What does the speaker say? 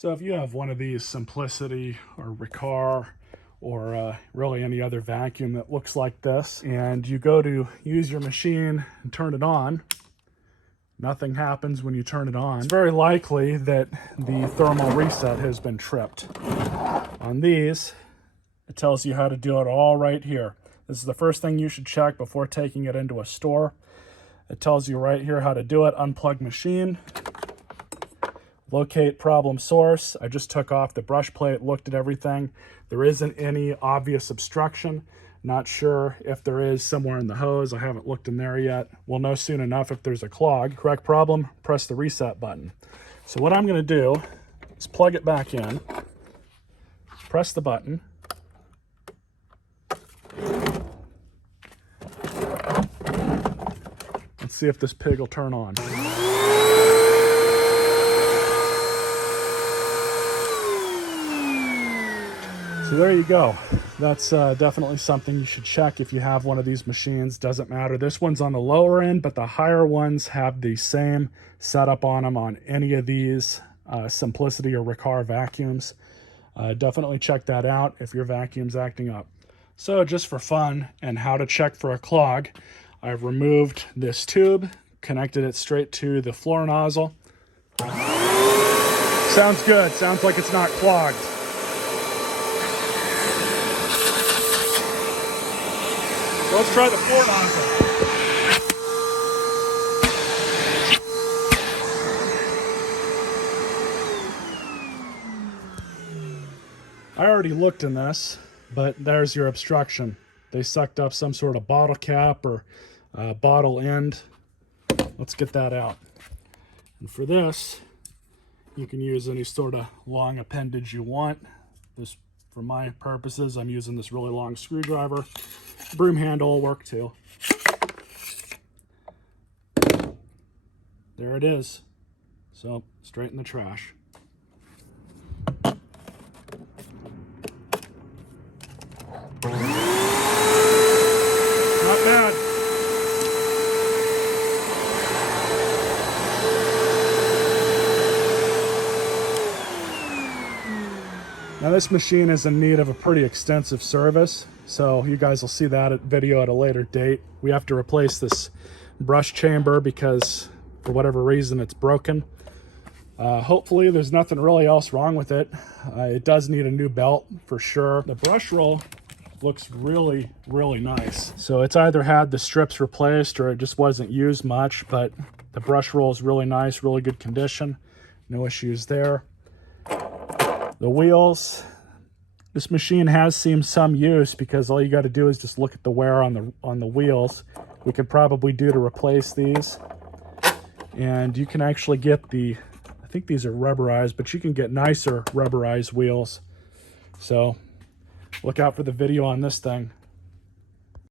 So if you have one of these Symmetry or Riccar or really any other vacuum that looks like this, and you go to use your machine and turn it on, nothing happens when you turn it on. It's very likely that the thermal reset has been tripped. On these, it tells you how to do it all right here. This is the first thing you should check before taking it into a store. It tells you right here how to do it. Unplug machine. Locate problem source. I just took off the brush plate, looked at everything. There isn't any obvious obstruction. Not sure if there is somewhere in the hose. I haven't looked in there yet. We'll know soon enough if there's a clog. Correct problem, press the reset button. So what I'm gonna do is plug it back in, press the button. Let's see if this pig will turn on. So there you go. That's definitely something you should check if you have one of these machines. Doesn't matter. This one's on the lower end, but the higher ones have the same setup on them on any of these Symmetry or Riccar vacuums. Definitely check that out if your vacuum's acting up. So just for fun and how to check for a clog, I've removed this tube, connected it straight to the floor nozzle. Sounds good. Sounds like it's not clogged. Let's try the floor nozzle. I already looked in this, but there's your obstruction. They sucked up some sort of bottle cap or bottle end. Let's get that out. And for this, you can use any sort of long appendage you want. This, for my purposes, I'm using this really long screwdriver. Broom handle will work too. There it is. So, straight in the trash. Not bad. Now this machine is in need of a pretty extensive service, so you guys will see that video at a later date. We have to replace this brush chamber because for whatever reason it's broken. Hopefully there's nothing really else wrong with it. It does need a new belt for sure. The brush roll looks really, really nice. So it's either had the strips replaced or it just wasn't used much, but the brush roll is really nice, really good condition. No issues there. The wheels, this machine has seen some use because all you got to do is just look at the wear on the wheels. We could probably do to replace these. And you can actually get the, I think these are rubberized, but you can get nicer rubberized wheels. So look out for the video on this thing.